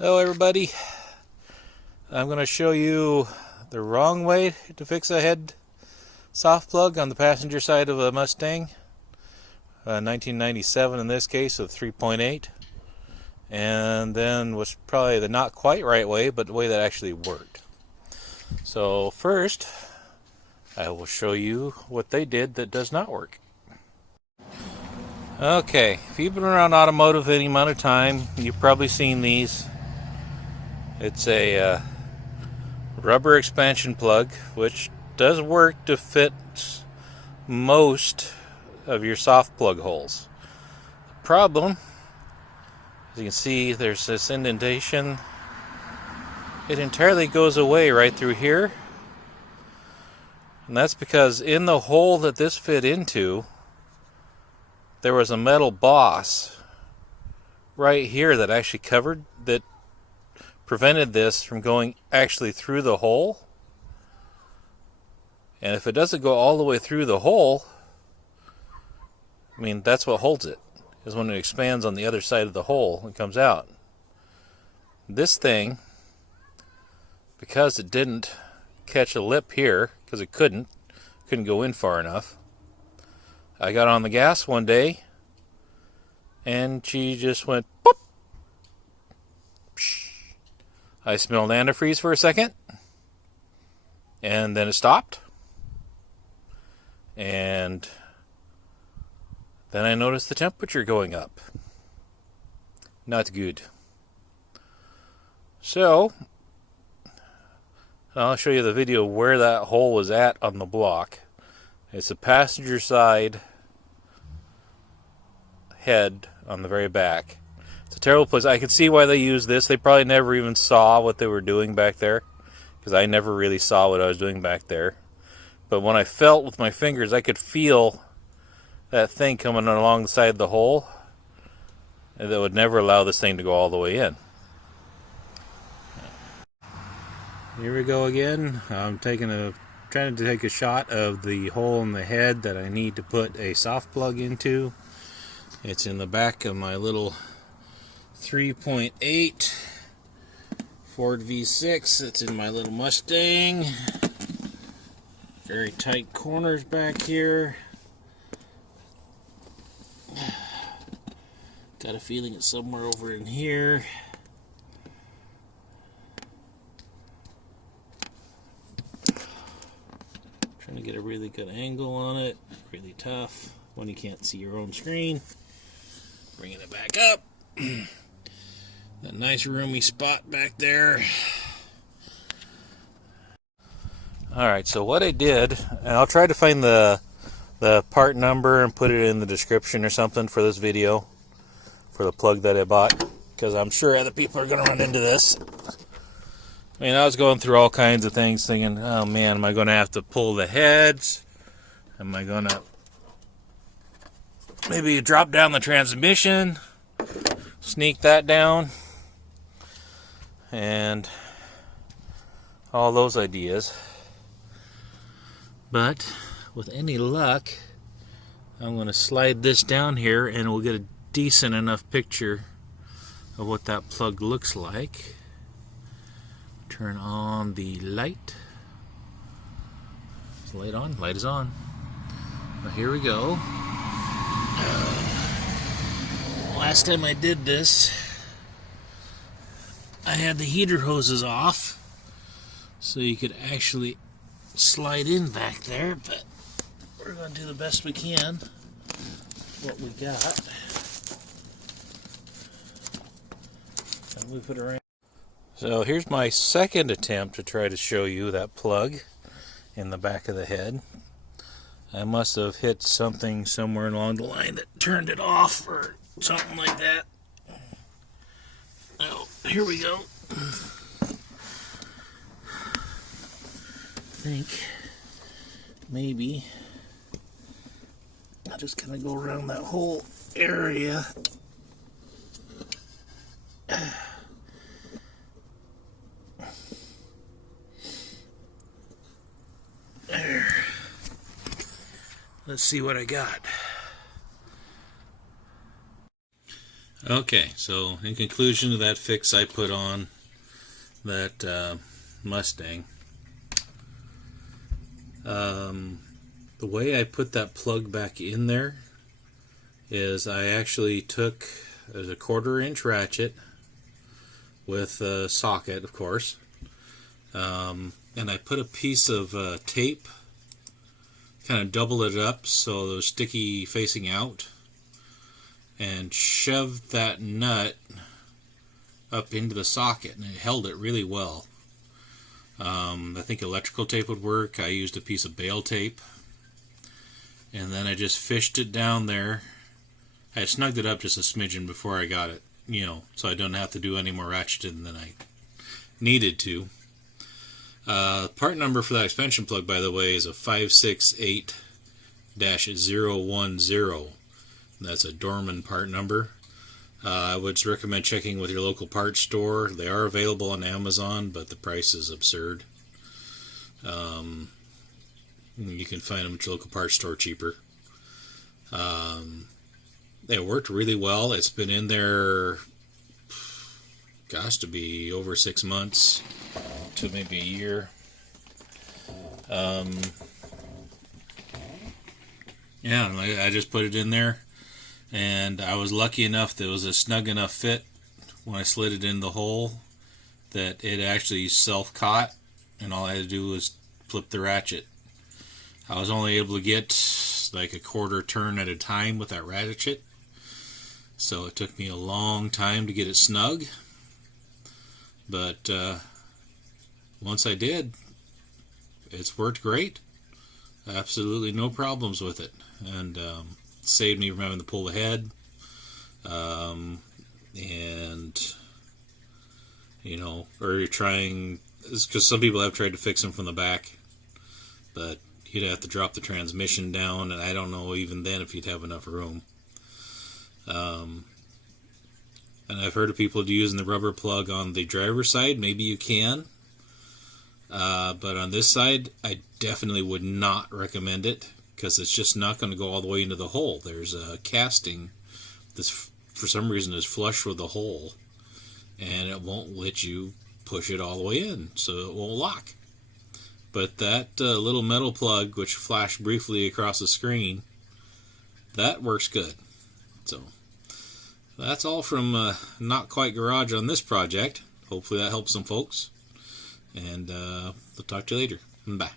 Hello everybody, I'm going to show you the wrong way to fix a head soft plug on the passenger side of a Mustang, 1997 in this case, with 3.8, and then was probably the not quite right way, but the way that actually worked. So first, I will show you what they did that does not work. Okay, if you've been around automotive any amount of time, you've probably seen these. It's a rubber expansion plug, which does work to fit most of your soft plug holes. The problem, as you can see, there's this indentation. It entirely goes away right through here. And that's because in the hole that this fit into, there was a metal boss right here that actually covered, that prevented this from going actually through the hole. And if it doesn't go all the way through the hole, I mean, that's what holds it, is when it expands on the other side of the hole and comes out. This thing, because it didn't catch a lip here, because it couldn't go in far enough, I got on the gas one day and she just went boop. I smelled antifreeze for a second, and then it stopped, and then I noticed the temperature going up. Not good. So I'll show you the video where that hole was at on the block. It's a passenger side head on the very back. It's a terrible place. I could see why they used this. They probably never even saw what they were doing back there, because I never really saw what I was doing back there. But when I felt with my fingers, I could feel that thing coming along the side of the hole, and that would never allow this thing to go all the way in. Here we go again. I'm trying to take a shot of the hole in the head that I need to put a soft plug into. It's in the back of my little 3.8 Ford V6. It's in my little Mustang. Very tight corners back here. Got a feeling it's somewhere over in here. Trying to get a really good angle on it. Really tough when you can't see your own screen. Bringing it back up. That nice roomy spot back there. Alright, so what I did, and I'll try to find the part number and put it in the description or something for this video, for the plug that I bought, because I'm sure other people are going to run into this. I mean, I was going through all kinds of things thinking, oh man, am I going to have to pull the heads? Am I going to maybe drop down the transmission? Sneak that down? And all those ideas. But with any luck, I'm going to slide this down here and we'll get a decent enough picture of what that plug looks like. Turn on the light. Is the light on? Light is on. Well, here we go. Last time I did this, I had the heater hoses off, so you could actually slide in back there, but we're going to do the best we can with what we got. And we put it around. So here's my second attempt to try to show you that plug in the back of the head. I must have hit something somewhere along the line that turned it off or something like that. Oh, here we go. I think maybe I'll just kind of go around that whole area. There. Let's see what I got. Okay, so in conclusion to that fix I put on that Mustang, the way I put that plug back in there is I actually took a 1/4-inch ratchet with a socket, of course, and I put a piece of tape, kind of doubled it up so it was sticky facing out, and shoved that nut up into the socket, and it held it really well. I think electrical tape would work. I used a piece of bale tape, and then I just fished it down there. I snugged it up just a smidgen before I got it, so I don't have to do any more ratcheting than I needed to. Part number for that expansion plug, by the way, is a 568-010. That's a Dorman part number. I would recommend checking with your local parts store. They are available on Amazon, but the price is absurd. You can find them at your local parts store cheaper. It worked really well. It's been in there, gosh, to be over 6 months to maybe a year. Yeah, I just put it in there, and I was lucky enough that it was a snug enough fit when I slid it in the hole that it actually self-caught, and all I had to do was flip the ratchet. I was only able to get like a 1/4 turn at a time with that ratchet, so it took me a long time to get it snug, but once I did, it's worked great. Absolutely no problems with it, and saved me from having to pull the head, and or you're trying, because some people have tried to fix them from the back, but you'd have to drop the transmission down, and I don't know even then if you'd have enough room. And I've heard of people using the rubber plug on the driver's side. Maybe you can, but on this side I definitely would not recommend it, because it's just not going to go all the way into the hole. There's a casting that's for some reason is flush with the hole, and it won't let you push it all the way in, so it won't lock. But that little metal plug, which flashed briefly across the screen, that works good. So that's all from Not Quite Garage on this project. Hopefully that helps some folks, and we'll talk to you later. Bye.